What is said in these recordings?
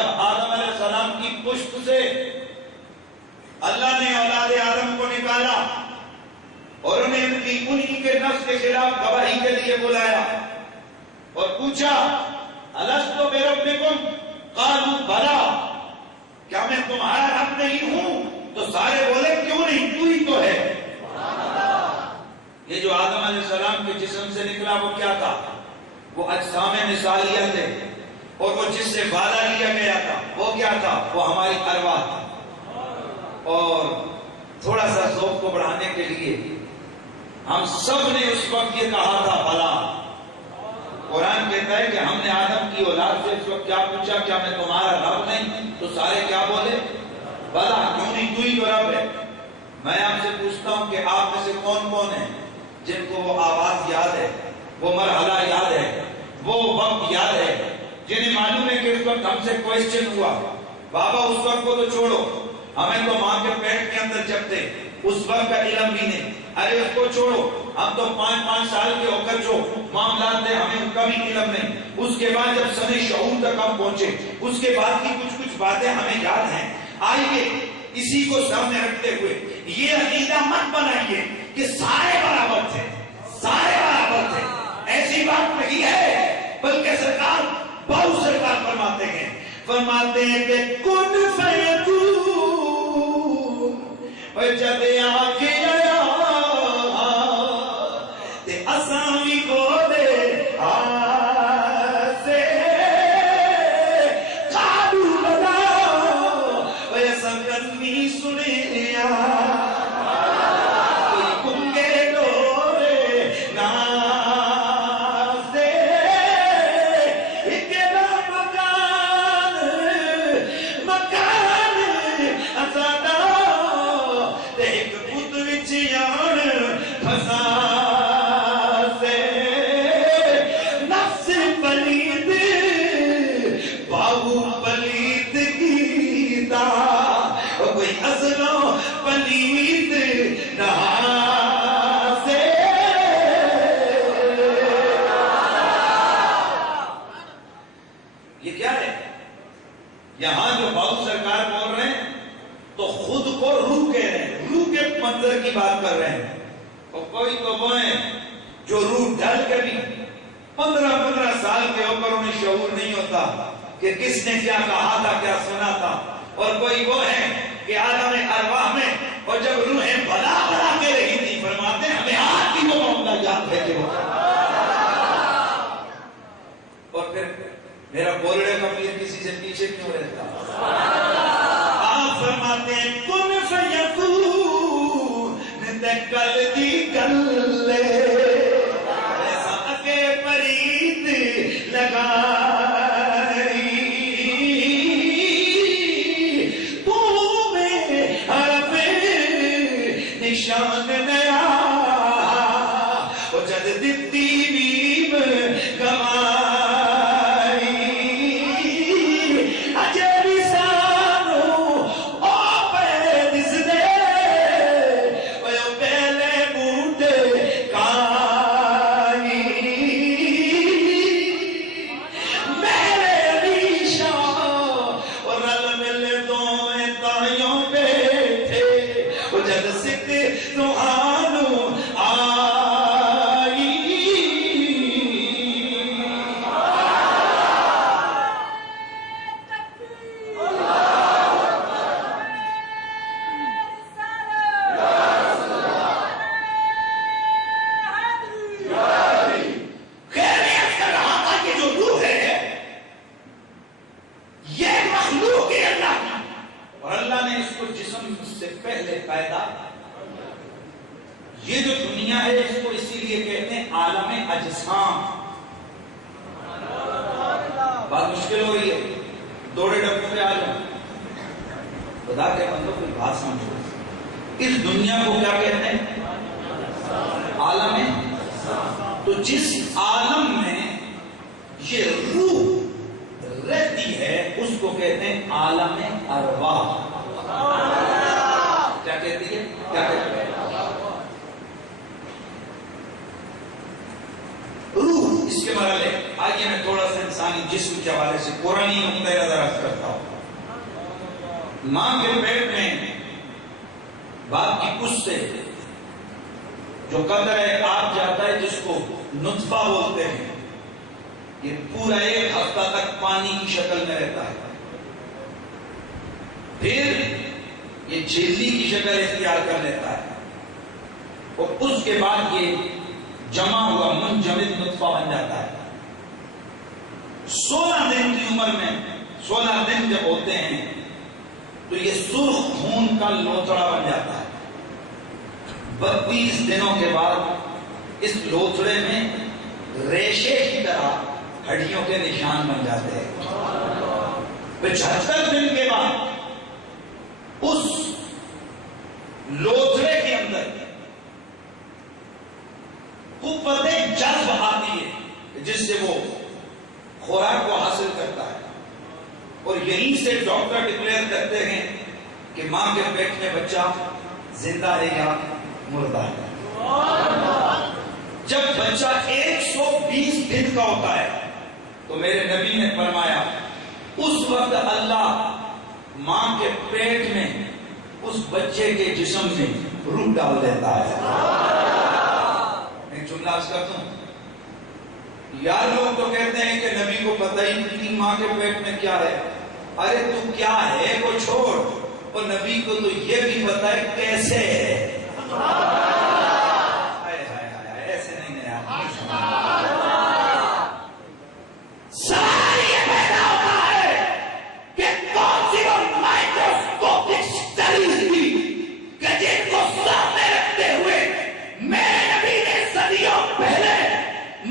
جب آدم علیہ السلام کی پشت سے اللہ نے اولاد آدم کو نکالا اور انہیں کے نفس کے خلاف گواہی کے لیے بلایا اور پوچھا الستو بربکم قالوا بلا، کیا میں تمہارا رب نہیں ہوں؟ تو سارے بولے کیوں نہیں، تو ہی تو ہے۔ یہ جو آدم علیہ السلام کے جسم سے نکلا وہ کیا تھا؟ وہ اجسام مثالیہ تھے، اور وہ جس سے وعدہ لیا گیا تھا وہ کیا تھا؟ وہ ہماری ارواح تھا۔ اور تھوڑا سا ذوق کو بڑھانے کے لیے ہم سب نے اس وقت یہ کہا تھا بلا۔ قرآن کہتا ہے کہ ہم نے آدم کی اولاد سے اس وقت کیا پوچھا، کیا میں تمہارا رب نہیں؟ تو سارے کیا بولے؟ بلا، کیوں نہیں، تو ہی تو رب ہے۔ میں آپ سے پوچھتا ہوں کہ آپ میں سے کون کون ہیں جن کو وہ آواز یاد ہے، وہ مرحلہ یاد ہے، وہ وقت یاد ہے، جنہیں معلوم ہے کہ اس وقت ہم سے کوئسچن ہوا؟ بابا اس وقت کو تو چھوڑو، ہمیں تو ماں کے پیٹ کے اندر جب تھے اس وقت کا علم بھی نہیں، ارے اس کو چھوڑو، ہم تو 5 سال کے ہو کر جو معاملات تھے ہمیں ان کا بھی علم نہیں، اس کے بعد جب سن شعور تک ہم پہنچے اس کے بعد کی کچھ باتیں ہمیں یاد ہیں۔ آئیے اسی کو سامنے رکھتے ہوئے یہ عقیدہ مت بنائیے کہ سارے برابر تھے، سارے برابر تھے، ایسی بات نہیں ہے، بلکہ سرکار بہت سرکار فرماتے ہیں کہ کن فیکون، جب آنکھیں آیا تے اسامی کو دے آسے قابو بنا ویسا کنی سنیا کوئی کنگے دورے ناسے اکنا مکان ازادہ تے ایک خود وچ یان پھسا سے نفس پلید باہو پلید گیتا کوئی اصلوں پلید نہ سے۔ یہ کیا ہے؟ یہاں جو باہو سرکار بول رہے ہیں تو خود کو روح کہہ رہے ہیں، روح کے منظر کی بات کر رہے ہیں، اور کوئی تو وہ ہیں جو روح ڈھل کے بھی 15 سال کے ہو کر انہیں شعور نہیں ہوتا کہ کس نے کیا کہا تھا، کیا سنا تھا، اور کوئی وہ ہے کہ عالم ارواح میں اور جب روحیں بلا بلا کے رہی تھی فرماتے ہیں ہمیں آج بھی وہ معاملہ یاد ہے کہ وہ، اور پھر میرا بولنے کا پیر کسی سے پیچھے کیوں رہتا؟ آپ فرماتے ہیں کن فیکون کل دی گلے ایسا اکے پرید لگائی تو میں حرف نشان نیا وہ جد دیتی نیم گوائی اجری سانو او پیدس دے ویو پہلے بوٹے کائی میرے ریشہ اور رل مل دوئے تائیوں بیٹھے وہ جد سکھ روحانو آئی۔ خیریت کر رہا تھا کہ جو روح ہے یہ مخلوق ہے اللہ کی، اور اللہ نے اس کو جسم سے پہلے پیدا، یہ جو دنیا ہے اس کو اسی لیے کہتے ہیں عالم اجسام۔ بات مشکل ہو رہی ہے، دوڑے ڈبوں پہ آ جاؤ، خدا کے بندوں کوئی بات سمجھو، اس دنیا کو کیا کہتے ہیں؟ عالم۔ تو جس عالم میں یہ روح رہتی ہے اس کو کہتے ہیں عالم ارواح۔ کیا کہتی ہے؟ کیا کہتی ہے؟ روح۔ اس کے مرحلے آئیے میں تھوڑا سا انسانی جسم کے حوالے سے قرآنی نقطۂ نظر عرض کرتا ہوں. ماں کے پیٹ میں باپ کی پشت سے جو قطرہ آپ جاتا ہے جس کو نطفہ بولتے ہیں، یہ پورا 1 ہفتہ تک پانی کی شکل میں رہتا ہے. پھر یہ جھیلی کی شکل اختیار کر لیتا ہے اور اس کے بعد یہ جمع ہوا منجمد نطفہ بن جاتا ہے. 16 دن کی عمر میں 16 دن جب ہوتے ہیں تو یہ سرخ خون کا لوتھڑا بن جاتا ہے. 32 دنوں کے بعد اس لوتھڑے میں ریشے کی طرح ہڈیوں کے نشان بن جاتے ہیں. 75 دن کے بعد اس لوتھڑے کے اندر قوت جذب آتی ہے جس سے وہ خوراک کو حاصل کرتا ہے. اور یہیں سے ڈاکٹر ڈکلیئر کرتے ہیں کہ ماں کے پیٹ میں بچہ زندہ ہے یا مردہ ہے. جب بچہ 120 دن کا ہوتا ہے تو میرے نبی نے فرمایا اس وقت اللہ ماں کے پیٹ میں اس بچے کے جسم میں روح ڈال دیتا ہے. میں جملہ عرض کرتا ہوں. یار لوگ تو کہتے ہیں کہ نبی کو پتہ ہی نہیں ماں کے پیٹ میں کیا ہے. ارے تو کیا ہے وہ چھوڑ، اور نبی کو تو یہ بھی پتہ ہے کیسے ہے. ایسے نہیں ہے. سوال یہ پیدا ہوتا ہے کہ کون سی وہ مائکروسکوپک اسٹڈیز تھی کہ جن کو سامنے رکھتے ہوئے میرے نبی نے صدیوں پہلے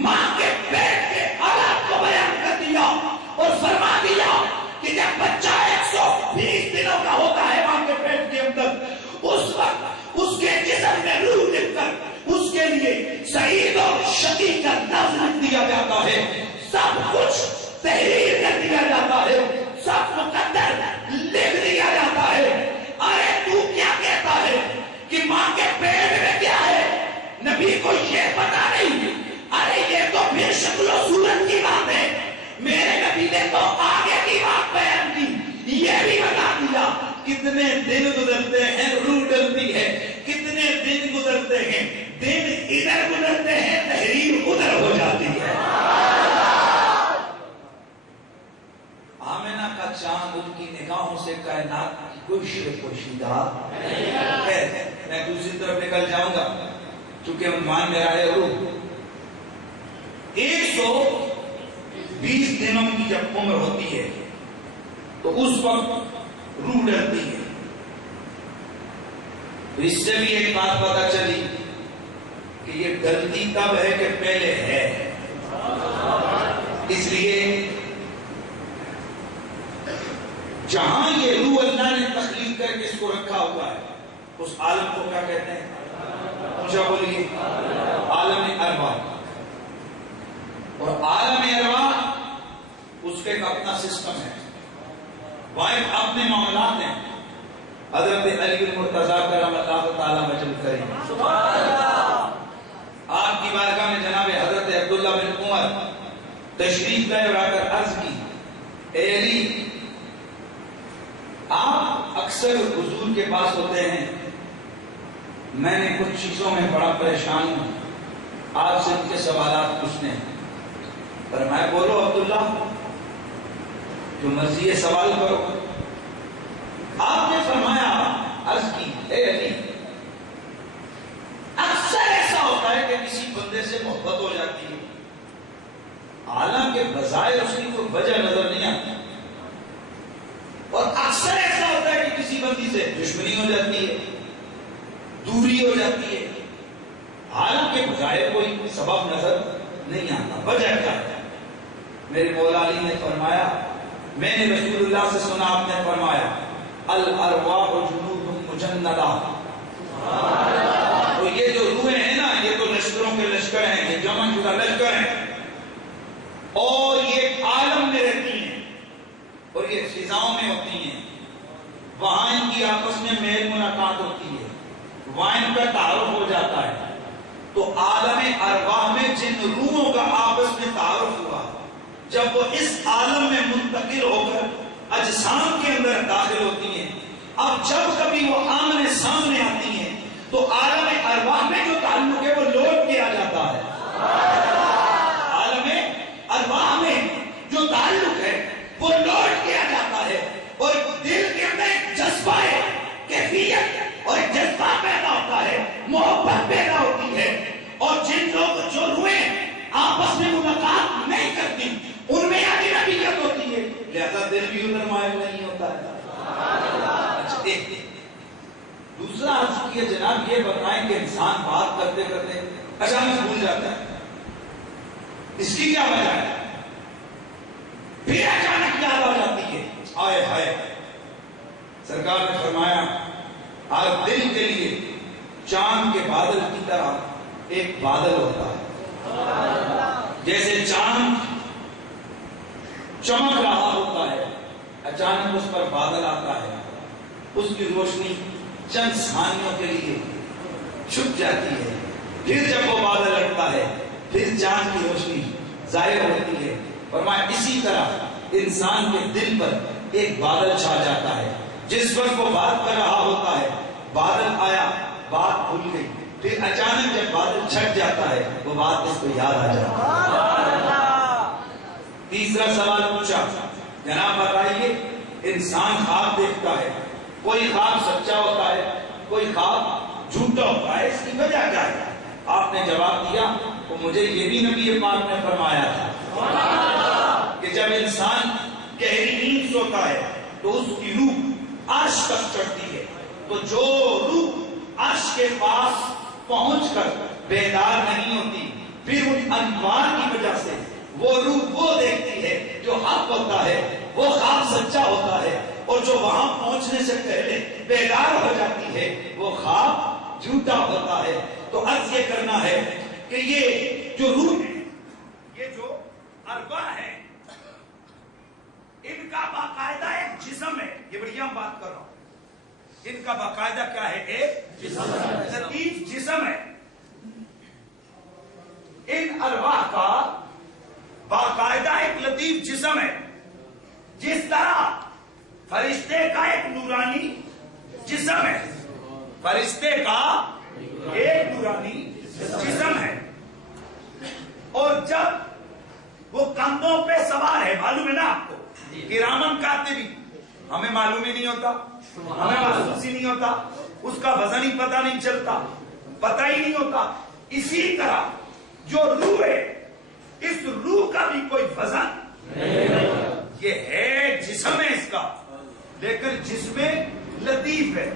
ماں کے پیٹ کے حالات کو بیان کر دیا اور فرما دیا کہ جب بچہ 120 دنوں کا ہوتا ہے ماں کے پیٹ کے اندر، اس وقت اس کے جسم میں روح لکھ کر اس کے لیے سعید اور شقی کا لفظ لکھ دیا جاتا ہے. سب کچھ تحریر کر دیا جاتا ہے، سب مقدر لکھ دیا جاتا ہے. ارے تو کیا کہتا ہے کہ ماں کے پیٹ میں کیا ہے؟ نبی کو یہ پتا نہیں. ارے یہ تو پھر شکل و صورت کی بات ہے. میرے نبی نے تو آگے کی بات بیان کی، یہ بھی بتا دیا کتنے دن گزرتے ہیں روح ڈلتی ہے، کتنے دن گزرتے ہیں دن ادھر گزرتے ہیں تحریر ادھر ہو جاتی ہے. آمنہ کا چاند ان کی نگاہوں سے کائنات کی کوئی شرک پوشیدہ ہے. میں دوسری طرف نکل جاؤں گا چونکہ عنوان میرا ہے روح. 120 دنوں کی جب عمر ہوتی ہے تو اس وقت روح ڈلتی ہے. تو اس سے بھی ایک بات پتا چلی کہ یہ ڈلتی کب ہے کہ پہلے ہے. اس لیے جہاں یہ روح اللہ نے تخلیق کر کے اس کو رکھا ہوا ہے اس عالم کو کیا کہتے ہیں؟ اونچا بولیے. عالم ارواح. اور عالم ارواح اس کا ایک اپنا سسٹم ہے، واحد اپنے معاملات ہیں. حضرت علی المرتضیٰ کرم اللہ تعالی وجل کریم آپ کی بارگاہ میں جناب حضرت عبداللہ بن عمر تشریف لائے اور آ کر عرض کی، اے علی آپ اکثر حضور کے پاس ہوتے ہیں، میں نے کچھ چیزوں میں بڑا پریشان ہوں، آپ سے ان کے سوالات پوچھنے ہیں. فرمایا بولو عبداللہ، جو مرضی ہے سوال کرو. آپ نے فرمایا عرض کی، اے علی اکثر ایسا ہوتا ہے کہ کسی بندے سے محبت ہو جاتی ہے، حالانکہ بظاہر اس کی کوئی وجہ نظر نہیں آتی، اور اکثر ایسا ہوتا ہے کہ کسی بندی سے دشمنی ہو جاتی ہے، دوری ہو جاتی ہے، حالانکہ بظاہر کوئی سبب نظر نہیں آتا. وجہ کیا ہے؟ میرے مولا علی نے فرمایا، میں نے رسول اللہ سے سنا آپ نے فرمایا الارواح جنود مجندہ. تو یہ جو روحیں ہیں نا یہ تو لشکروں کے لشکر ہیں، یہ جمع شدہ لشکر ہیں، اور یہ عالم میں رہتی ہیں اور یہ فضاؤں میں ہوتی ہیں. وہاں ان کی آپس میں میل ملاقات ہوتی ہے، وہاں ان کا تعارف ہو جاتا ہے. تو عالم ارواح میں جن روحوں کا آپس میں تعارف ہوا جب وہ اس عالم میں منتقل ہو کر اجسام کے اندر داخل ہوتی ہیں، اب جب کبھی وہ آمنے سامنے آتی ہیں تو عالم ارواح میں جو تعلق ہے وہ لوٹ کے آ جاتا ہے۔ عالم ارواح میں جو تعلق ہے وہ لوٹ کے آ جاتا ہے، اور دل کے اندر ایک جذبہ ہے، کیفیت اور ایک جذبہ پیدا ہوتا ہے، محبت پیدا ہوتی ہے، اور جن لوگ جو روئیں آپس میں ملاقات نہیں کرتی ان میں اجنبیت ہوتی ہے، لہذا دل بھی ادھر مائل نہیں ہوتا ہے۔ اچھا دوسرا عرض کیا جناب، یہ بتائیں کہ انسان بات کرتے کرتے اچانک بھول جاتا ہے، اس کی کیا وجہ ہے؟ پھر اچانک یاد آ جاتی ہے، آئے ہائے سرکار نے فرمایا ہر دل کے لیے چاند کے بادل کی طرح ایک بادل ہوتا ہے، جیسے چاند چمک رہا ہوتا ہے، اچانک اس پر بادل آتا ہے، اس کی روشنی چند ثانیوں کے لیے چھپ جاتی ہے، پھر جب وہ بادل لٹتا ہے پھر چاند کی روشنی ظاہر ہوتی ہے۔ فرمایا اسی طرح انسان کے دل پر ایک بادل چھا جاتا ہے، جس وقت وہ بات کر رہا ہوتا ہے بادل آیا، بات بھول گئی، پھر اچانک جب بادل چھٹ جاتا ہے وہ بات اس کو یاد آ جاتی ہے۔ تیسرا سوال پوچھا، جناب بتائیے انسان خواب دیکھتا ہے، کوئی خواب سچا ہوتا ہے، کوئی خواب جھوٹا ہوتا ہے، اس کی وجہ کیا ہے؟ آپ نے جواب دیا تو مجھے یہ بھی نبی پاک نے فرمایا تھا کہ جب انسان گہری نیند سوتا ہے تو اس کی روح عرش تک چڑھتی ہے، تو جو روح عرش کے پاس پہنچ کر بیدار نہیں ہوتی، پھر ان انوار کی وجہ سے وہ روح وہ دیکھتی ہے جو حق ہوتا ہے، وہ خواب سچا ہوتا ہے، اور جو وہاں پہنچنے سے پہلے بیدار ہو جاتی ہے وہ خواب جھوٹا ہوتا ہے۔ تو عرض یہ کرنا ہے کہ یہ جو روح ہے، یہ جو ارواح ہے، ان کا باقاعدہ ایک جسم ہے، یہ بڑی ہم بات کر رہا ہوں، ان کا باقاعدہ کیا ہے؟ ایک جسم، لطیف جسم ہے۔ ان ارواح کا باقاعدہ ایک لطیف جسم ہے، جس طرح فرشتے کا ایک نورانی جسم ہے، فرشتے کا ایک نورانی جسم ہے، اور جب وہ کندھوں پہ سوار ہے، معلوم ہے نا آپ کو، کرامن کاتبین، ہمیں معلوم ہی نہیں ہوتا، ہمیں محسوس ہی نہیں ہوتا، اس کا وزن ہی پتہ نہیں چلتا، پتہ ہی نہیں ہوتا، اسی طرح جو روح ہے، اس روح کا بھی کوئی وزن نہیں، یہ ہے جسم ہے اس کا، لیکن جسم لطیف ہے۔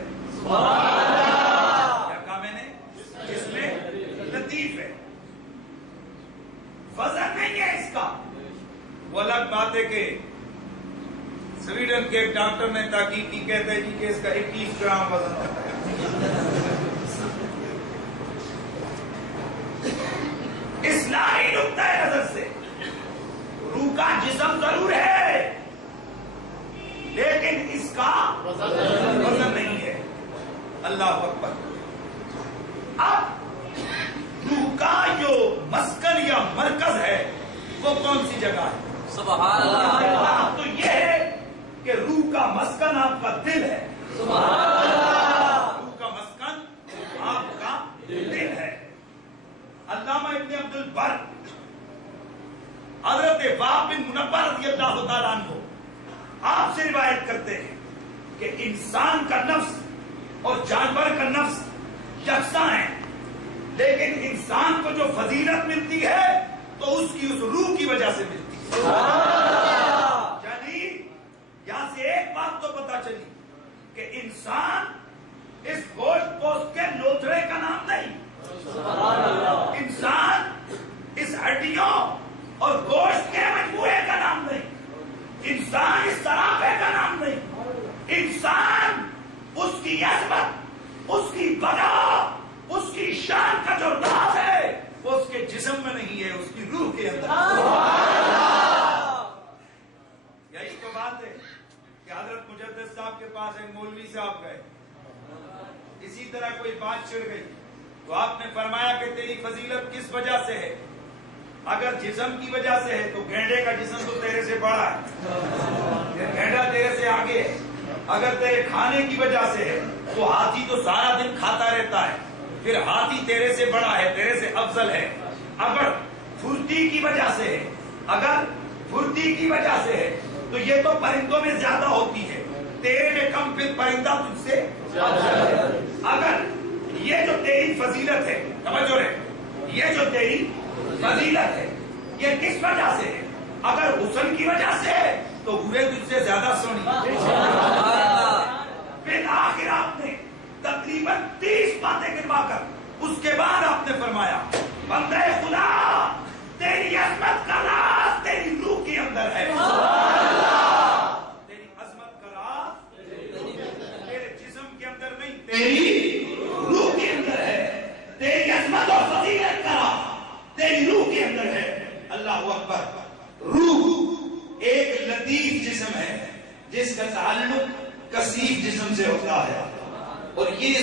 کیا کہا میں نے؟ جسم لطیف ہے، وزن نہیں ہے اس کا۔ وہ الگ بات ہے کہ سویڈن کے ایک ڈاکٹر نے تحقیق کی، کہتے ہیں کہ اس کا 21 گرام وزن ہوتا ہے۔ اسلامی نقطہ نظر سے روح کا جسم ضرور ہے، لیکن اس کا وزن نہیں ہے۔ اللہ اکبر۔ اب روح کا جو مسکن یا مرکز ہے وہ کون سی جگہ ہے؟ سبحان اللہ۔ تو یہ ہے کہ روح کا مسکن آپ کا دل ہے، سبحان اللہ۔ روح کا مسکن آپ کا دل ہے۔ علامہ ابن عبد البر حضرت وہب بن منبہ رضی اللہ تعالیٰ عنہ آپ سے روایت کرتے ہیں کہ انسان کا نفس اور جانور کا نفس یکساں ہے، لیکن انسان کو جو فضیلت ملتی ہے تو اس کی اس روح کی وجہ سے ملتی ہے۔ یعنی یہاں سے ایک بات تو پتا چلی کہ انسان اس گوشت پوست کے لوتھڑے کا نام نہیں، انسان اس ہڈیوں اور گوشت کے مجموعے کا نام نہیں، انسان اس سرافے کا نام نہیں، انسان اس کی عظمت، اس کی بقا، اس کی شان کا جو راز ہے وہ اس کے جسم میں نہیں ہے، اس کی روح کے اندر۔ یہی تو بات ہے کہ حضرت مجدد صاحب کے پاس ایک مولوی صاحب گئے، اسی طرح کوئی بات چھڑ گئی تو آپ نے فرمایا کہ تیری فضیلت کس وجہ سے ہے؟ اگر جسم کی وجہ سے ہے تو گینڈے کا جسم تو بڑا ہے، یہ گھنٹہ تیرے سے آگے ہے. اگر تیرے کھانے کی وجہ سے ہے تو ہاتھی تو سارا دن کھاتا رہتا ہے، پھر ہاتھی تیرے سے بڑا ہے، تیرے سے افضل ہے. اگر پھرتی کی وجہ سے ہے، اگر پھرتی کی وجہ سے ہے تو یہ تو پرندوں میں زیادہ ہوتی ہے، تیرے میں کم، پھر پرندہ تجھ سے زیادہ. اگر یہ جو تیری فضیلت ہے، سمجھو رہے، یہ جو تیری فضیلت ہے یہ کس وجہ سے ہے؟ اگر حسن کی وجہ سے ہے تو ہوئے تجھ سے زیادہ سونی. پھر آخر آپ نے تقریباً 30 باتیں گروا کر اس کے بعد آپ نے فرمایا بندے خدا تیری عظمت کا راز تیری روح کے اندر ہے. تیری عظمت کا راز تیرے جسم کے اندر نہیں، تیری روح کے اندر ہے. تیری عظمت اور فضیلت کا راز تیری روح کے اندر ہے. اللہ اکبر. روح ایک لطیف جسم ہے جس کا تعلق کثیف جسم سے ہوتا ہے، اور یہ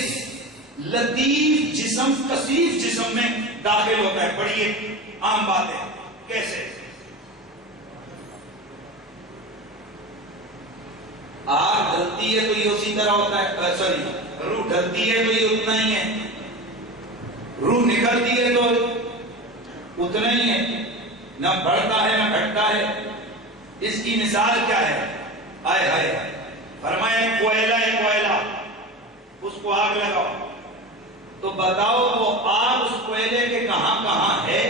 لطیف جسم کثیف جسم میں داخل ہوتا ہے. بڑی ایک عام بات ہے. کیسے؟ آگ ڈلتی ہے تو یہ اسی طرح ہوتا ہے، سوری روح ڈلتی ہے تو یہ اتنا ہی ہے، روح نکلتی ہے تو اتنا ہی ہے، نہ بڑھتا ہے نہ گھٹتا ہے. اس کی مثال کیا ہے؟ آئے ہائے، فرمایا کوئلہ ہے، کوئلہ، اس کو آگ لگاؤ تو بتاؤ وہ آگ اس کوئلے کے کہاں کہاں ہے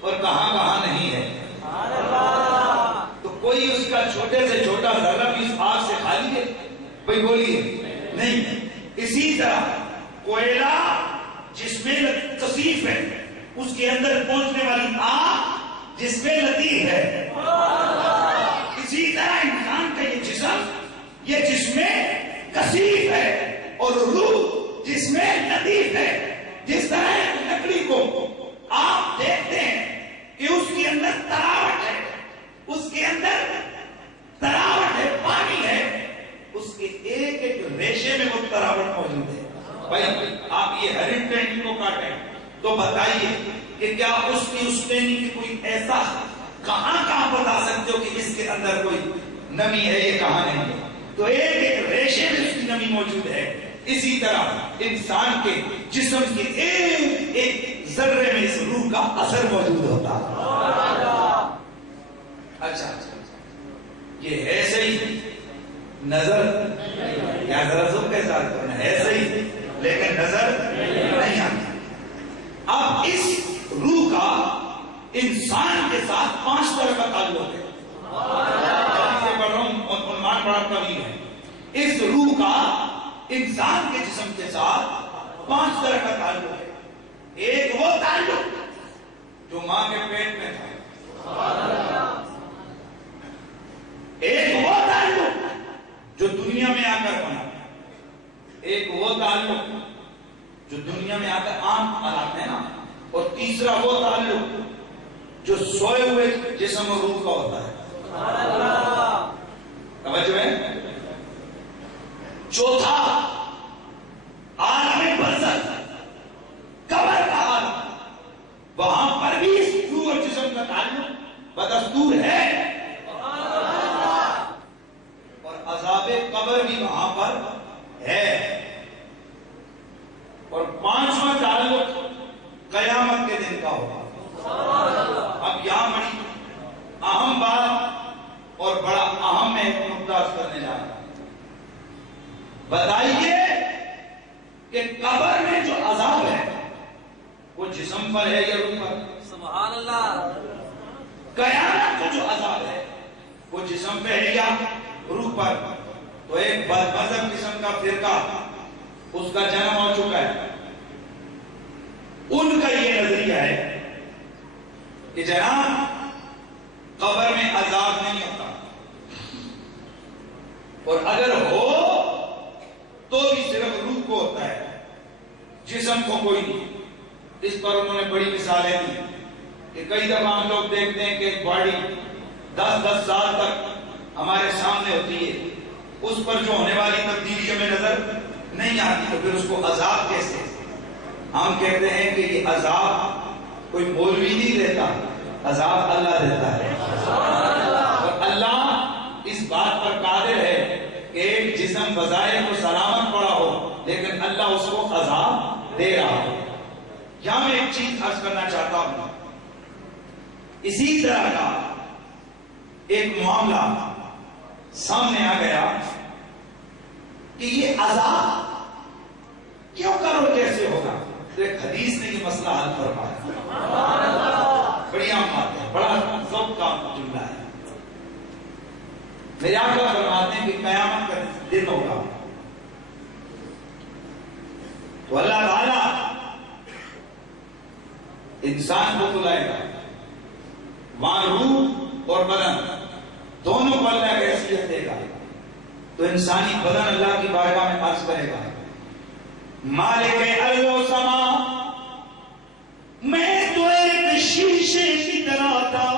اور کہاں کہاں نہیں ہے. تو کوئی اس کا چھوٹے سے چھوٹا ذرہ بھی اس آگ سے خالی ہے؟ کوئی بولیے نہیں. اسی طرح کوئلہ جس میں کثیف ہے اس کے اندر پہنچنے والی آگ جس میں لطیف ہے. اسی طرح انسان کا یہ جسم، یہ جس میں کثیف ہے اور روح جس میں لطیف ہے. جس طرح لکڑی کو آپ دیکھتے ہیں کہ اس کے اندر تراوٹ ہے، اس کے اندر تراوٹ ہے، پانی ہے، اس کے ایک ایک ریشے میں وہ تراوٹ موجود ہے. بھائی آپ یہ ہرن ٹینڈی کو کاٹیں تو بتائیے کہ کیا اس ٹینڈی کی کوئی ایسا کہاں بتا سکتے ہو کہ اس کے اندر کوئی نمی ہے، یہ کہاں نہیں ہے؟ تو ایک ایک ریشے میں اس کی نمی موجود ہے. اسی طرح انسان کے جسم کے ایک ایک ذرے میں اس روح کا اثر موجود ہوتا ہے. اچھا یہ ہے صحیح، نظر یا ذرا زوم کے ساتھ کرنا ہے صحیح لیکن نظر نہیں آتی. اب اس روح کا انسان کے ساتھ 5 طرح کا تعلق ہے. پڑھ رہا ہوں، عنوان بڑا طویل ہے. اس روح کا انسان کے جسم کے ساتھ 5 طرح کا تعلق ہے. ایک وہ تعلق جو ماں کے پیٹ میں تھا، ایک وہ تعلق جو دنیا میں آ کر بنا، ایک وہ تعلق جو دنیا میں آ کر عام حالات ہے نا، اور تیسرا وہ تعلق جو سوئے ہوئے جسم اور روح کا ہوتا ہے. توجہ ہے. چوتھا عالم برزخ، قبر کا عالم، وہاں پر بھی اس روح اور جسم کا تعلق بدستور ہے، اور عذاب قبر بھی وہاں پر ہے. اور 5واں تعلق قیامت کے دن کا ہوگا. اب یہاں بڑی اہم بات اور بڑا اہم میں نقطہ کرنے جا رہا ہوں. بتائیے کہ قبر میں جو عذاب ہے وہ جسم پر ہے یا روح پر؟ سبحان اللہ. قیامت کا جو عذاب ہے وہ جسم پہ ہے یا روح پر؟ تو ایک بد مذہب قسم کا فرقہ اس کا جنم ہو چکا ہے. ان کا یہ نظریہ ہے کہ جناب قبر میں عذاب نہیں ہوتا، اور اگر ہو تو بھی صرف روح کو ہوتا ہے، جسم کو کوئی نہیں. اس پر انہوں نے بڑی مثالیں دی کہ کئی دفعہ ہم لوگ دیکھتے ہیں کہ ایک باڈی 10 سال تک ہمارے سامنے ہوتی ہے، اس پر جو ہونے والی تبدیلیوں میں نظر نہیں آتی، تو پھر اس کو عذاب کیسے؟ ہم کہتے ہیں کہ یہ عذاب کوئی مولوی نہیں دیتا، عذاب اللہ دیتا ہے. یہاں میں ایک چیز عرض کرنا چاہتا ہوں، اسی طرح کا ایک معاملہ سامنے آ گیا کہ یہ عذاب کیوں کرو کیسے ہوگا، تو ایک حدیث نے یہ مسئلہ حل فرمایا۔ بڑی عام بات ہے، بڑا ذوق کا جملہ ہے۔ میرے آقا فرماتے ہیں کہ قیامت کا دن ہوگا تو اللہ تعالیٰ انسان کو بلائے گا، وہاں روح اور بدن دونوں کو اللہ کی حیثیت دے گا، تو انسانی بدن اللہ کی بارگاہ میں عرض کرے گا، مالک ارض و سما، میں تو ایک شیشے کی طرح تھا،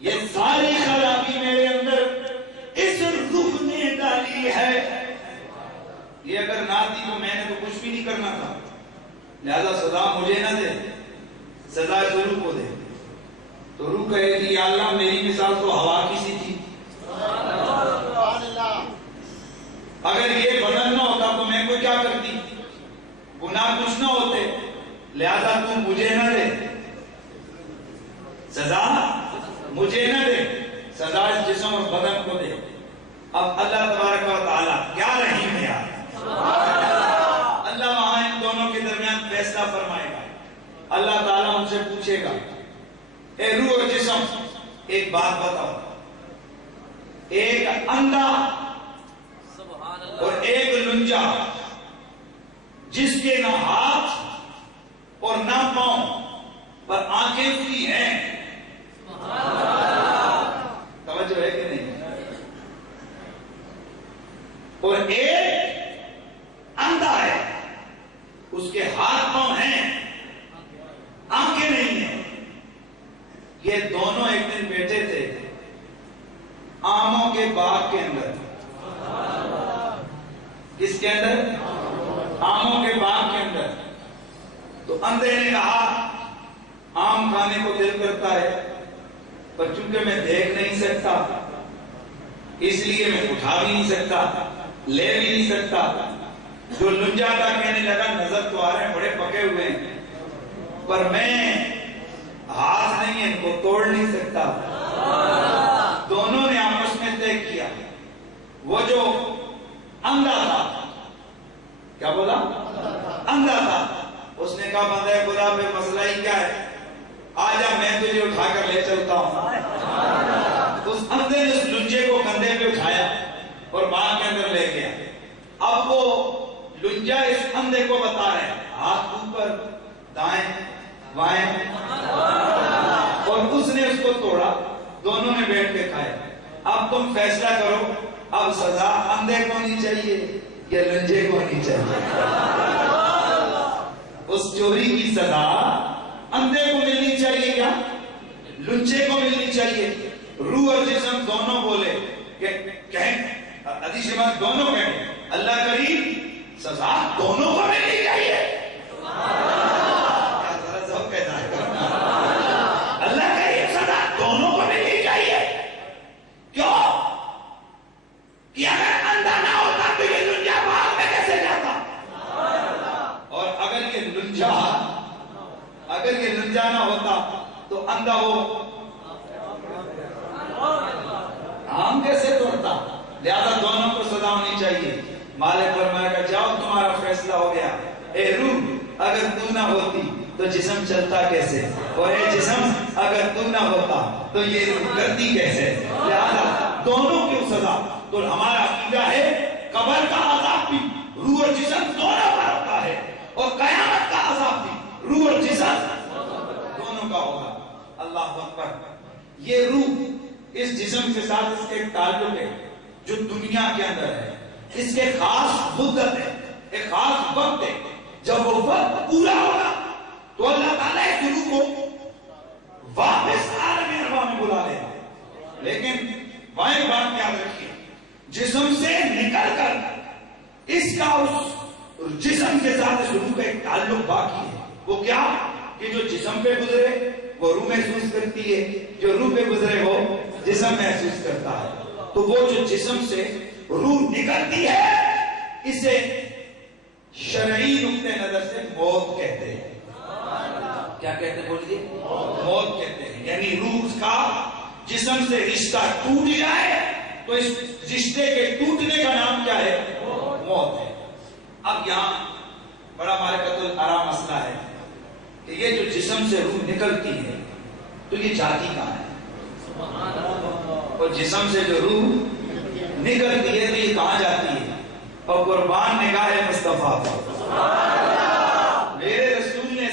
یہ ساری خرابی میرے اندر اس روح نے ڈالی ہے، یہ اگر نہ تھی تو میں نے تو کچھ بھی نہیں کرنا تھا، لہذا سزا مجھے نہ دے، سزا اس روح کو دے۔ تو روح کہے کہ یا اللہ میری مثال تو ہوا کی سی تھی، اگر یہ بدن نہ ہوتا تو میں کو کیا کرتی، گناہ کچھ نہ ہوتے، لہذا تو مجھے نہ دے سزا، مجھے نہ دے سزا، اس جسم اور بدن کو دے۔ اب اللہ تبارک و تعالیٰ کیا رحیم ہے یار، اللہ وہاں ان دونوں کے درمیان فیصلہ فرمائے گا۔ اللہ تعالیٰ ان سے پوچھے گا، اے روح اور جسم ایک بات بتاؤ، ایک اندھا اور ایک لنجا جس کے نہ ہاتھ اور نہ پاؤں پر آنکھیں بھی ہیں، توجہ ہے کہ نہیں، اور ایک اندھا ہے اس کے ہاتھ پاؤں ہیں آنکھیں نہیں ہیں، یہ دونوں ایک دن بیٹھے تھے آموں کے باغ کے اندر۔ کس کے اندر؟ آموں کے باغ کے اندر۔ تو اندھے نے کہا آم کھانے کو دل کرتا ہے پر چونکہ میں دیکھ نہیں سکتا اس لیے میں اٹھا بھی نہیں سکتا، لے بھی نہیں سکتا۔ جو لنجا تھا کہنے لگا نظر تو آ رہے ہیں بڑے پکے ہوئے ہیں پر میں ہاتھ نہیں ہے ان کو توڑ نہیں سکتا۔ دونوں نے آپس میں طے کیا، وہ جو اندھا تھا، کیا بولا؟ اندھا تھا، اس نے کہا بندہ خدا پہ مسئلہ ہی کیا ہے، آجا میں تجھے اٹھا کر لے چلتا ہوں۔ اس اندھے نے اس لنجے کو کندھے پہ اٹھایا اور باغ کے اندر لے گیا۔ اب وہ لنجا اس اندھے کو بتا رہے ہیں ہاتھ اوپر دائیں بائیں، اور اس نے اس کو توڑا، دونوں نے بیٹھ کے کھائے۔ اب تم فیصلہ کرو، اب سزا اندھے کو نہیں چاہیے یا لنجے کو نہیں چاہیے؟ اس چوری کی سزا اندھے کو ملنی چاہیے یا لنجے کو ملنی چاہیے؟ روح اور جسم دونوں بولے کہ حدیث میں دونوں کہیں اللہ کریم سزا دونوں کو ملنی چاہیے۔ اللہ کریم سزا دونوں کو ملنی چاہیے، کیوں کہ اگر اندھا نہ ہوتا تو یہ لنجا باغ میں کیسے جاتا، اور اگر یہ لنجا نہ ہوتا تو اندھا وہ آم کیسے توڑتا؟ لہذا دونوں کو سزا ہونی چاہیے۔ مالک فرمائے گا جاؤ تمہارا فیصلہ ہو گیا، اے روح اگر تو نہ ہوتی تو جسم چلتا کیسے، اور اے جسم اگر تو نہ ہوتا تو یہ روح کرتی کیسے؟ لہذا دونوں کی سزا۔ تو ہمارا عقیدہ ہے قبر کا عذاب بھی روح اور جسم دونوں کا ہوتا ہے، اور قیامت کا عذاب بھی روح اور جسم دونوں کا ہوگا۔ اللہ اکبر۔ یہ روح اس جسم کے ساتھ اس کے تعلق ہے جو دنیا کے اندر ہے، اس کے خاص مدت ہے، ایک خاص وقت ہے، جب وہ وقت پورا ہوگا تو اللہ تعالیٰ اس روح کو واپس عالم ارواح میں بلا لے گا۔ لیکن وہاں ایک بات یاد رکھیے، جسم سے نکل کر اس کا اس جسم کے ساتھ اس روح کا ایک تعلق باقی ہے۔ وہ کیا کہ جو جسم پہ گزرے وہ روح محسوس کرتی ہے، جو روح پہ گزرے وہ جسم محسوس کرتا ہے۔ تو وہ جو جسم سے روح نکلتی ہے اسے شرعی نقطۂ نظر سے موت کہتے ہیں. کیا کہتے ہیں بولیے؟ موت کہتے ہیں. یعنی روح کا جسم سے رشتہ ٹوٹ جائے تو اس رشتے کے ٹوٹنے کا نام کیا ہے؟ موت ہے. اب یہاں بڑا معرفت الآراء مسئلہ ہے کہ یہ جو جسم سے روح نکلتی ہے تو یہ جاتی کہاں ہے؟ اور جسم سے جو روح نکلتی ہے تو یہ کہاں جاتی ہے؟ اور قربان نگاہ مصطفیٰ پر میرے رسول نے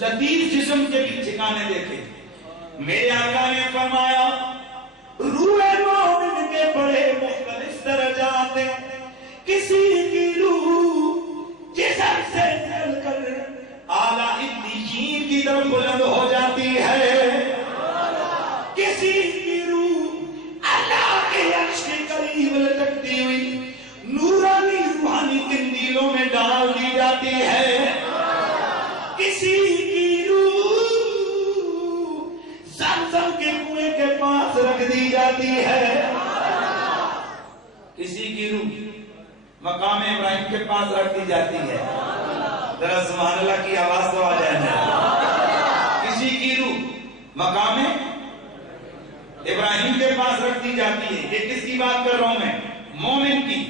لطیف جسم کے بھی ٹھکانے دیکھے. میرے آقا نے فرمایا روح مومن کے بڑے مختلف درجات ہیں. کسی کی روح جسم سے نکل کر اعلیٰ علیین کی طرف بلند ہو جاتی ہے. کسی کی روح اللہ کے عرش کے قریب لٹکتی ہوئی نورانی روحانی قندیلوں میں ڈال دی جاتی ہے. کسی کی روح زمزم کے کنویں کے پاس رکھ دی جاتی ہے. کسی کی روح مقام ابراہیم کے پاس رکھ دی جاتی ہے. ذرا سبحان اللہ کی آواز تو آ جائے نا. کسی کی روح مقام ابراہیم کے پاس رکھ دی جاتی ہے. یہ کس کی بات کر رہا ہوں میں؟ مومن کی.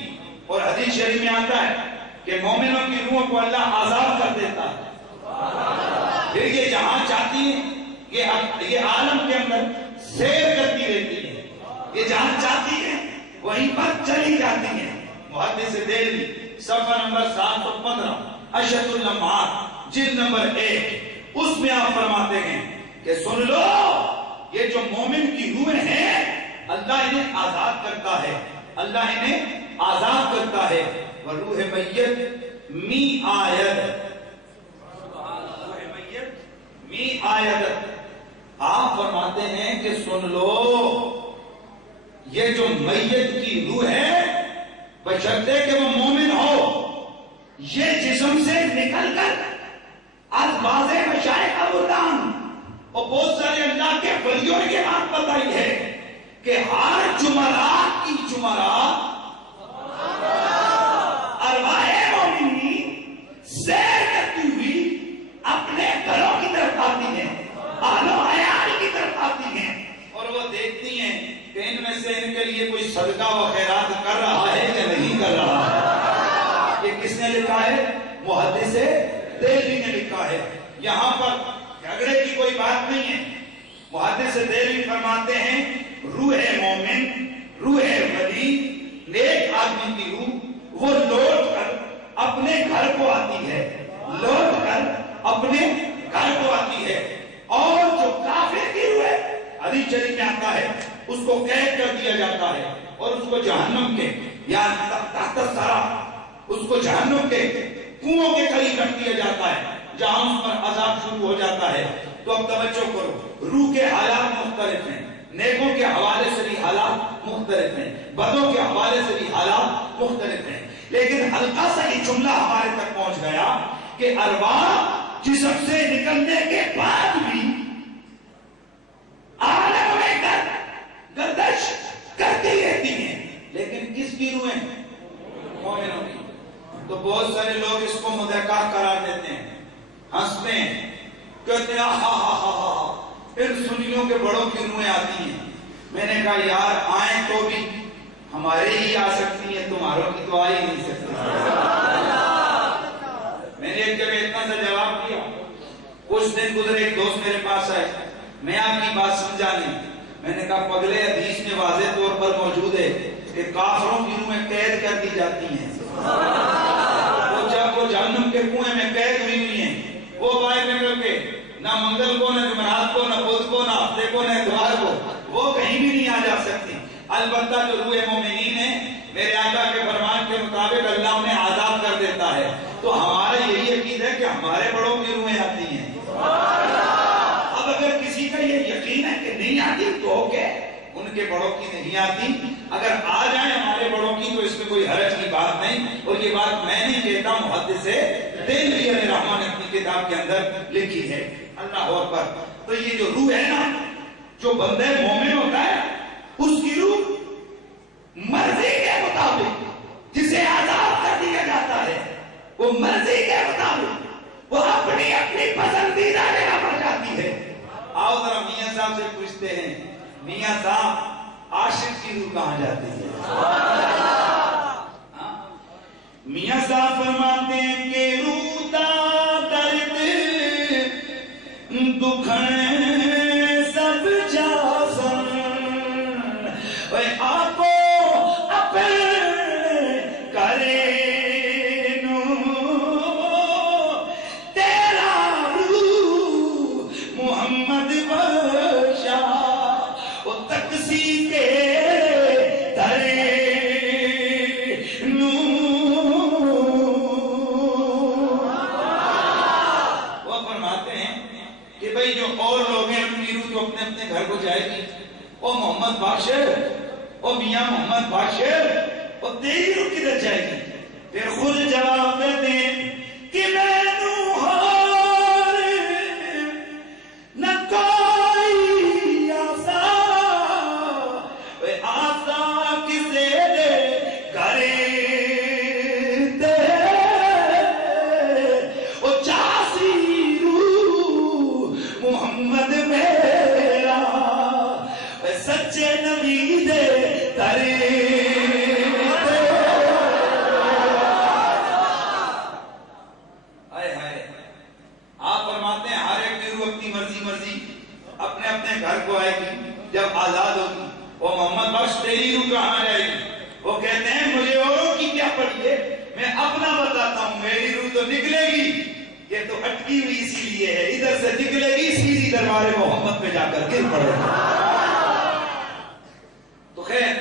اور حدیث شریف میں آتا ہے کہ مومنوں کی روحوں کو اللہ آزاد کر دیتا ہے. پھر یہ جہاں چاہتی ہے یہ عالم کے اندر سیر کرتی رہتی ہے. یہ جہاں چاہتی ہے وہیں پر چلی جاتی ہے. محدث دہلوی صفحہ نمبر 715 اشد اللمحات جلد نمبر 1 اس میں آپ فرماتے ہیں کہ سن لو یہ جو مومن کی روح ہیں اللہ انہیں آزاد کرتا ہے. اللہ انہیں آزاد کرتا ہے. وروح میت می آید می آید. آپ فرماتے ہیں کہ سن لو یہ جو میت کی روح ہے بشرطے کہ وہ مومن ہو یہ جسم سے نکل کر الفاظ مشائخ ابودان اور بہت سارے اللہ کے ولیوں نے یہ بات بتائی ہے کہ ہر جمعرات کی جمعرات ارواح مومنین سیر کرتی ہوئی اپنے گھروں کی طرف آتی ہیں, اہل و عیال کی طرف آتی ہیں اور وہ دیکھتی ہیں کہ ان میں سے ان کے لیے کوئی صدقہ و خیرات کر رہا ہے یا نہیں کر رہا ہے. یہ کس نے لکھا ہے؟ محدث دہلوی نے لکھا ہے. یہاں پر جھگڑے کی کوئی بات نہیں ہے. محدث دہلوی فرماتے ہیں روح مومن روح ولی نیک آدمی کی روح وہ لوٹ کر اپنے گھر کو آتی ہے, لوٹ کر اپنے گھر کو آتی ہے. اور جو کافر کی روح ہے حدیث شریف میں آتا ہے اس کو قید کر دیا جاتا ہے اور اس کو جہنم کے یا تحت سرا اس کو جہنم کے کنووں کے قریب رکھ دیا جاتا ہے جہاں اس پر عذاب شروع ہو جاتا ہے. تو اب توجہ کرو, روح کے حالات مختلف ہیں, نیکوں کے حوالے سے بھی حالات مختلف ہیں, بدوں کے حوالے سے بھی حالات مختلف ہیں. لیکن ہلکا سا یہ جملہ ہمارے تک پہنچ گیا کہ ارواح جسم سے نکلنے کے بعد بھی عالم میں گردش کرتی رہتی ہیں. لیکن کس کی روحیں؟ مومنوں کی. تو بہت سارے لوگ اس کو مضحکہ قرار دیتے ہیں, ہنستے ہیں, کہتے ہیں ہاں ہاں ہاں ہاں ان سنیوں کے بڑوں کی روحیں آتی ہیں. میں نے کہا یار آئیں تو بھی ہمارے ہی آ سکتی ہیں, تمہاروں کی تو آ ہی نہیں سکتی. میں نے ایک جگہ اتنا سا جواب دیا, کچھ دن گزرے ایک دوست میرے پاس آئے, میں آپ کی بات سمجھا نہیں. میں نے کہا پگلے حدیث میں واضح طور پر موجود ہے کہ کافروں کی روحیں قید کر دی جاتی ہیں. وہ جب وہ جہنم کے کنویں میں قید ہوئی ہیں وہ باہر نکل کے نہ منگل کو, نہ جمعرات کو, نہ بدھ کو, نہ ہفتے کو, نہ اتوار کو وہ کہیں بھی نہیں آ جا سکتی. البتہ جو روح مومنین ہیں میرے آقا کے فرمان کے مطابق اللہ انہیں آزاد کر دیتا ہے. تو ہمارا یہی عقید ہے کہ ہمارے بڑوں کی روحیں آتی ہیں. اب اگر کسی کا یہ یقین ہے کہ نہیں آتی تو کیا, ان کے بڑوں کی نہیں آتی, اگر آ جائیں ہمارے بڑوں کی تو اس میں کوئی حرج کی بات نہیں. اور یہ بات میں نہیں کہتا, محدث دہلوی علیہ رحمہ نے اپنی کتاب کے اندر لکھی ہے. اللہ اکبر. تو یہ جو روح ہے نا, جو بندے مومن ہوتا ہے اس کی روح مرضی کے مطابق جسے آزاد کر دیا جاتا ہے صاحب سے پوچھتے ہیں میاں صاحب عاشق کی روح کہاں جاتی ہے؟ میاں صاحب فرماتے ہیں کہ روح دا درد دکھن سب جاسن اے آپو اپن کرے محمد بخشا وہ تقسیم کے درے وہ فرماتے ہیں کہ بھئی جو اور لوگ ہیں ان کی روح تو اپنے اپنے گھر کو جائے گی، وہ محمد بخشر، وہ میاں محمد بخشر، وہ تیری روح کدھر جائے گی؟ پھر خود جواب دیتے ہیں کہ میں سچے نبی دے آپ فرماتے ہیں ہر ایک کی روح اپنی مرضی اپنے اپنے گھر کو آئے گی جب آزاد ہوگی۔ وہ محمد بخش تیری روح کہاں جائے گی؟ وہ کہتے ہیں مجھے اوروں کی کیا پڑی ہے، میں اپنا بتاتا ہوں، میری روح تو نکلے گی، یہ تو اٹکی ہوئی اسی لیے ہے، ادھر سے نکلے گی سیدھی دربار محمد پہ جا کر گر پڑے گی۔ تو خیر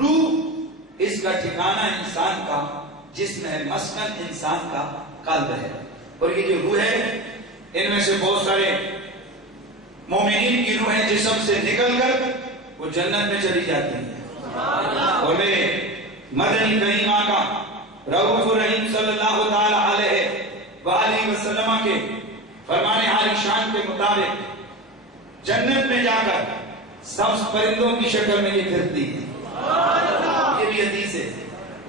روح اس کا ٹھکانہ انسان کا جسم ہے، مسکن انسان کا قلب ہے، اور یہ جو روح ہے ان میں سے بہت سارے مومنین کی روحیں جسم سے نکل کر وہ جنت میں چلی جاتی ہیں، اور میرے مدنی کریم آقا رؤوف الرحیم صلی اللہ تعالی علیہ وآلہ وسلم کے فرمان عالی شان کے مطابق جنت میں جا کر سبز پرندوں کی شکل میں یہ پھرتی ہے۔ یہ بھی حدیث ہے،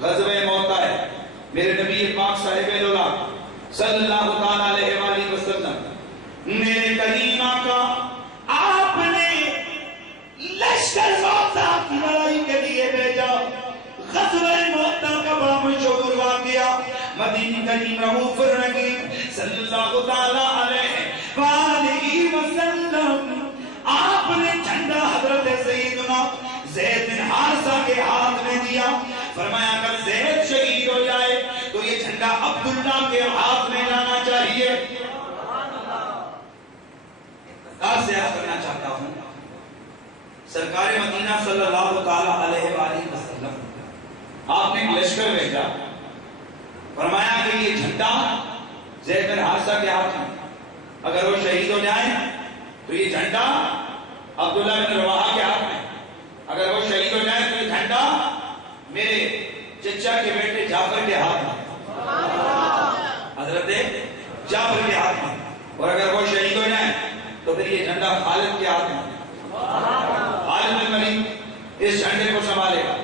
غزوہ موتا ہے، میرے نبی پاک صاحب اللہ صلی اللہ تعالی علیہ وآلہ وسلم میرے کریم آقا آپ نے لشکر موتا کی لڑائی کے لیے بھیجا۔ غزوہ موتا کا بڑا مشہور واقعہ، مدینی کریم رؤوف الرحیم صلی اللہ تعالی علیہ وآلہ وسلم آپ نے جھنڈا حضرت سیدنا زید بن حارثہ کے ہاتھ میں دیا، فرمایا اگر زید شہید ہو جائے تو یہ جھنڈا عبداللہ کے ہاتھ میں لانا چاہیے۔ سے عرض کرنا چاہتا ہوں سرکار مدینہ صلی اللہ تعالی علیہ وآلہ وسلم آپ نے لشکر بھیجا، فرمایا کہ یہ جھنڈا زید بن حارثہ کے ہاتھ میں، اگر وہ شہید ہو جائیں تو یہ جھنڈا عبداللہ بن رواحہ کے ہاتھ میں، اگر وہ شہید ہو جائیں تو یہ جھنڈا میرے چچا کے بیٹے جعفر کے ہاتھ میں، حضرت جعفر کے ہاتھ میں، اور اگر وہ شہید ہو جائیں تو پھر یہ جھنڈا خالد کے ہاتھ میں، خالد بن ولید اس جھنڈے کو سنبھالے گا۔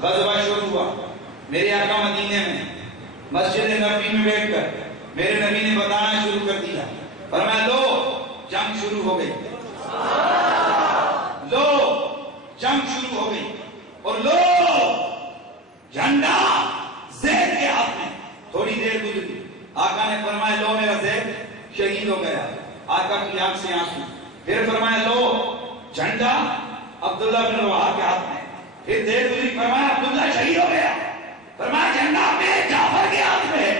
غزوہ شروع ہوا، میرے آقا مدینے میں مسجد نبوی میں بیٹھ کر میرے نبی نے بتانا شروع کر دیا، فرمایا لو جنگ شروع ہو گئی، لو جنگ شروع ہو گئی، اور لو جھنڈا زید کے ہاتھ میں۔ تھوڑی دیر گزری، آقا نے فرمایا لو میرا زید شہید ہو گیا، آقا کی آنکھ سے آنسو، پھر فرمایا لو جھنڈا عبداللہ بن رواحہ کے ہاتھ میں، پھر دیر گزری، فرمایا عبداللہ شہید ہو گیا، فرمایا جھنڈا میرے جعفر کے ہاتھ میں ہے،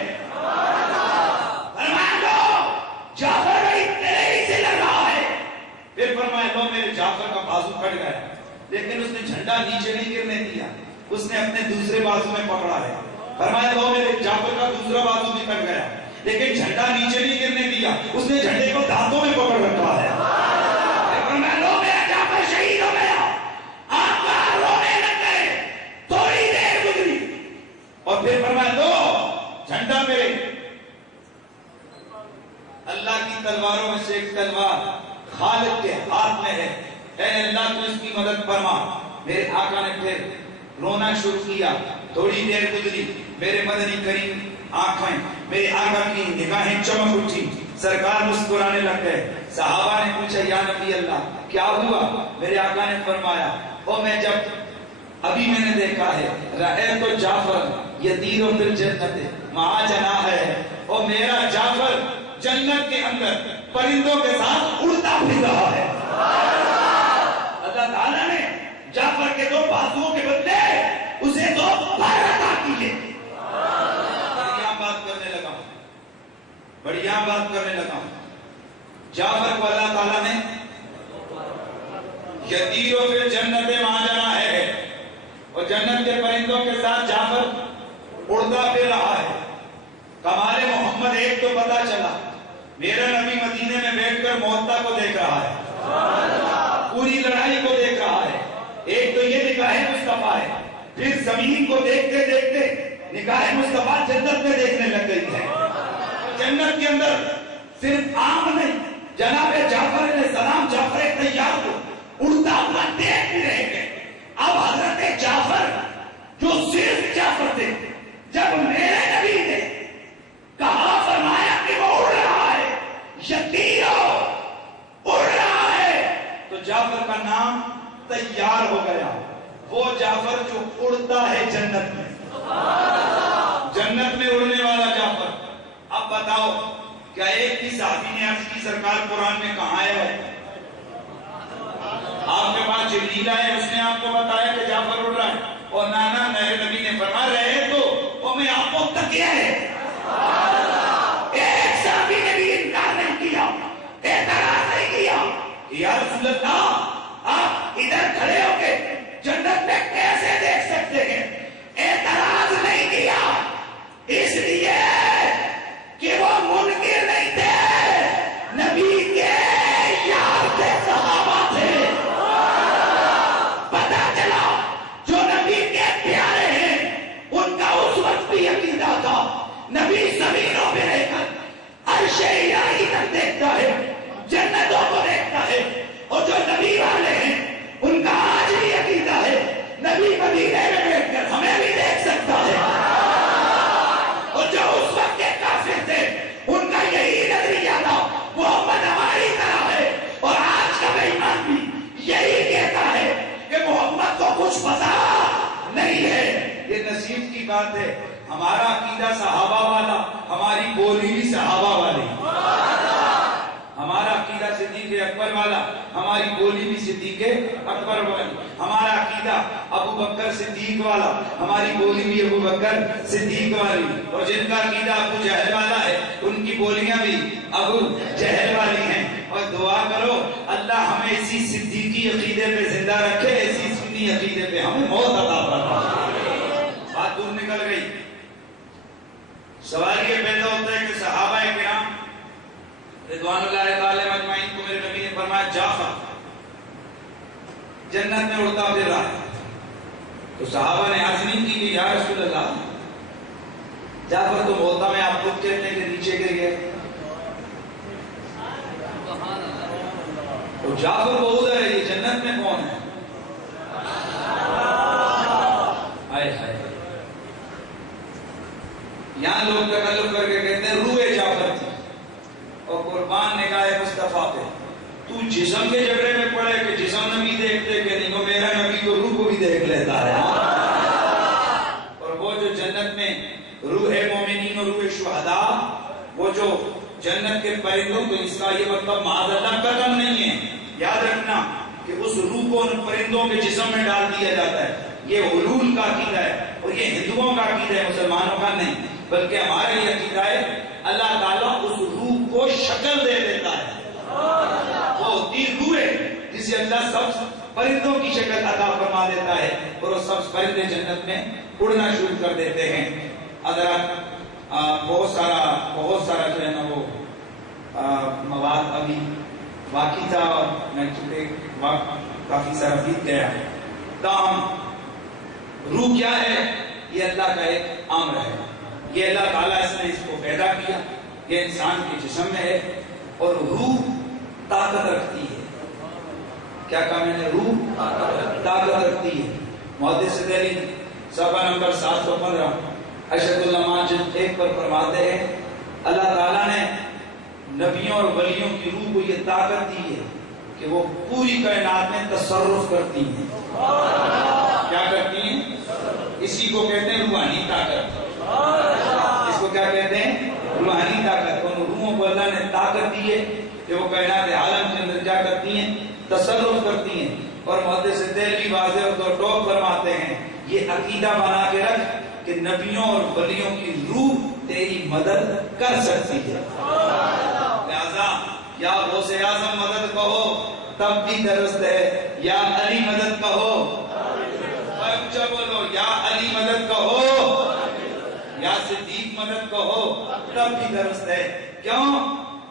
فرمایا لو جعفر بھائی تیرے ہی سے لگ رہا ہے، پھر فرمایا لو میرے جعفر کا بازو کٹ گیا، لیکن اس نے جھنڈا نیچے نہیں گرنے دیا، اس نے اپنے دوسرے بازو میں پکڑا ہے، فرمایا لو میرے جعفر کا دوسرا بازو بھی کٹ گیا، لیکن جھنڈا نیچے نہیں گرنے دیا، اس نے جھنڈے کو دانتوں میں پکڑ رکھا ہے، فرمایا لو میرا جعفر شہید ہو گیا، آقا رونے لگ گئے، تھوڑی دیر گزری، اور پھر فرمایا لو جھنڈا میرے اللہ کی تلواروں میں سے ایک تلوار خالد کے ہاتھ میں ہے، اے اللہ تو اس کی مدد فرما۔ میرے آقا نے پھر رونا شروع کیا، تھوڑی دیر گزری، میرے مدنی کریم آنکھیں، میرے آقا کی نگاہیں چمک اٹھی، سرکار مسکرانے لگ گئے، صحابہ نے پوچھا یا نبی اللہ کیا ہوا؟ میرے آقا نے فرمایا اور میں جب ابھی میں نے دیکھا ہے رأیت جعفر یطیر فی الجنت مع جناح ہے، اور میرا جعفر جنت کے اندر پرندوں کے ساتھ اڑتا پھر رہا ہے۔ اللہ تعالیٰ نے جعفر کے دو بازوؤں کے بدلے اسے دو پر عطا کیے۔ بڑی یہاں بات کرنے لگا ہوں۔ جعفر کو اللہ تعالیٰ نے یطیر فی الجنت مع جناح ہے، اور جنت کے پرندوں کے ساتھ جعفر اڑتا پھر رہا ہے۔ کمال محمد ایک تو پتا چلا، میرا نبی مدینے میں بیٹھ کر موتا کو دیکھ رہا ہے، پوری لڑائی کو دیکھ رہا ہے۔ ایک تو یہ نگاہ مصطفیٰ ہے، پھر زمین کو دیکھتے دیکھتے نگاہ مصطفیٰ جنت میں دیکھنے لگ گئی ہے۔ جنت کے اندر صرف عام نہیں، جناب جعفر علیہ السلام جعفر طیار کو اڑتا ہوا دیکھ بھی رہے گے۔ اب حضرت جعفر جو صرف جعفر تھے، جب میرے نبی نے کہا فرمایا کہ وہ اڑ رہا ہے، یطیرو اڑ رہا ہے، تو جعفر کا نام تیار ہو گیا۔ وہ جعفر جو اڑتا ہے جنت میں، جنت میں اڑنے والا جعفر۔ اب بتاؤ کیا ایک بھی صحابی نے عرض کی سرکار قرآن میں کہاں ہے؟ آپ کے پاس جبریل آئے، اس نے آپ کو بتایا کہ جعفر اڑ رہا ہے، اور نانا میرے نبی نے فرما رہے تو اور میں آپ کو تکیا ہے۔ ایک صحابی نے بھی انکار نہیں کیا، اعتراض نہیں کیا کہ یا رسول اللہ آپ ادھر کھڑے ہو کے جنت میں کیسے دیکھ سکتے ہیں؟ اعتراض نہیں کیا اس لیے کہ وہ منکر نہیں تھے، نبی کے یار تھے، صحابہ تھے۔ پتا چلا جو نبی کے پیارے ہیں ان کا اس وقت بھی عقیدہ تھا نبی زمینوں میں رہ کر عرش الہی تک دیکھتا ہے، جنتوں کو دیکھتا ہے، اور جو نبی والے ہیں ان کا آج بھی عقیدہ ہے نبی مدینے میں بیٹھ کر ہمیں بھی دیکھ سکتا ہے۔ اور جو اس وقت کے کافر تھے ان کا یہی نظریہ تھا محمد ہماری طرح ہے، اور آج کا بے ایمان بھی یہی کہتا ہے کہ محمد کو کچھ پتا نہیں ہے۔ یہ نصیب کی بات ہے، ہمارا عقیدہ صحابہ والا، ہماری بولی بھی صحابہ والی، ہمارا عقیدہ صدیق اکبر والا، ہماری بولی بھی صدیق اکبر والی، ہمارا عقیدہ ابو بکر صدیق والا، ہماری بولی بھی ابو بکر صدیق والی، اور جن کا عقیدہ ابو جہل والا ہے ان کی بولیاں بھی ابو جہل والی ہیں۔ اور دعا کرو اللہ ہمیں اسی صدیقی عقیدے پہ زندہ رکھے، اسی سنی عقیدے پہ ہمیں موت عطا فرمائے۔ بات دور نکل گئی۔ سوال یہ پیدا ہوتا ہے کہ صحابہ کرام رضوان اللہ تعالی مجمعین کو میرے نبی نے فرمایا جعفر جنت میں اڑتا پھر رہا ہے، تو صحابہ نے عرض نہیں کی کہ یا رسول اللہ جعفر تو ہوتا میں آپ خود کہتے ہیں کہ نیچے گر گئے، تو جعفر وہ ادھر ہے، یہ جنت میں کون ہے؟ ہائے ہائے، یہاں لوگ تکلف کر کے کہتے ہیں روح جعفر تھی، اور قربان نگاہ مصطفیٰ پہ تو جسم کے جھگڑے میں پڑے کہ جسم نبی دیکھتے کہ نہیں، وہ میرا نبی تو روح کو بھی دیکھ لیتا ہے۔ اور وہ جو جنت میں روح مومنین اور روح شہداء، وہ جو جنت کے پرندوں، تو اس کا یہ مطلب معاذ اللہ قدم نہیں ہے، یاد رکھنا کہ اس روح کو ان پرندوں کے جسم میں ڈال دیا جاتا ہے۔ یہ حلول کا عقیدہ ہے، اور یہ ہندوؤں کا عقیدہ ہے، مسلمانوں کا نہیں، بلکہ ہمارا یہ عقیدہ ہے اللہ تعالیٰ اس روح کو شکل دے دیتا ہے۔ وہ ہوتی روح ہے جسے اللہ سب پرندوں کی شکل عطا فرما دیتا ہے، اور وہ سب پرندے جنت میں اڑنا شروع کر دیتے ہیں۔ بہت سارا جو ہے نا وہ مواد ابھی باقی تھا، میں چونکہ وقت کافی سارا بیت گیا، تاہم روح کیا ہے یہ اللہ کا ایک امر ہے، یہ اللہ تعالیٰ نے اس کو پیدا کیا، یہ انسان کے جسم میں ہے، اور روح طاقت رکھتی ہے۔ کیا کہا میں نے؟ روح طاقت رکھتی ہے۔ محدث دہلوی صفحہ نمبر 715 ارشد العلماء جلد 1 پر فرماتے ہیں اللہ تعالیٰ نے نبیوں اور ولیوں کی روح کو یہ طاقت دی ہے کہ وہ پوری کائنات میں تصرف کرتی ہیں. کیا کرتی ہیں؟ اسی کو کہتے ہیں روحانی طاقت. اس کو کیا کہتے ہیں؟ روحانی طاقت. ان روحوں کو اللہ نے طاقت دی ہے کہ وہ کائنات عالم کے اندر کیا کرتی ہیں؟ تصرف کرتی ہیں. اور محدث دہلوی واضح اور دو ٹوک فرماتے ہیں یہ عقیدہ بنا کے رکھ کہ نبیوں اور ولیوں کی روح تیری مدد کر سکتی ہے. لہذا یا غوث اعظم مدد کہو تب بھی درست ہے، یا علی مدد کہو اچھا بولو، یا علی مدد کہو یا صدیق مدد کہو تب بھی درست ہے. کیوں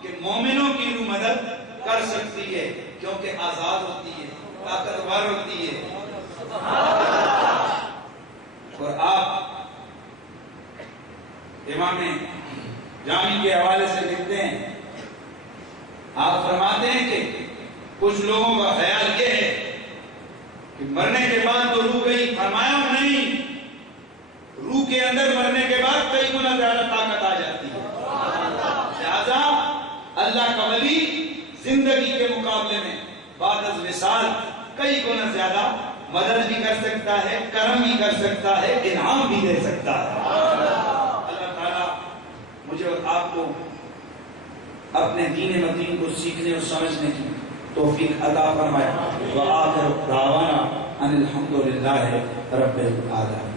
کہ مومنوں کی روح مدد کر سکتی ہے، کیونکہ آزاد ہوتی ہے، طاقتور ہوتی ہے. اور آپ امام جامی کے حوالے سے لکھتے ہیں، آپ فرماتے ہیں کہ کچھ لوگوں کا خیال یہ ہے کہ مرنے کے بعد تو روح گئی. فرمایا نہیں، روح کے اندر مرنے کے بعد کئی گنا زیادہ طاقت آ جاتی ہے. لہذا اللہ کا ولی زندگی کے مقابلے میں بعد از وصال کئی گنا زیادہ مدد بھی کر سکتا ہے، کرم بھی کر سکتا ہے، انعام بھی دے سکتا ہے. اللہ تعالیٰ مجھے اور آپ کو اپنے دین متین کو سیکھنے اور سمجھنے کی توفیق عطا فرمائے. وآخر دعوانا ان الحمد للہ رب العالمین.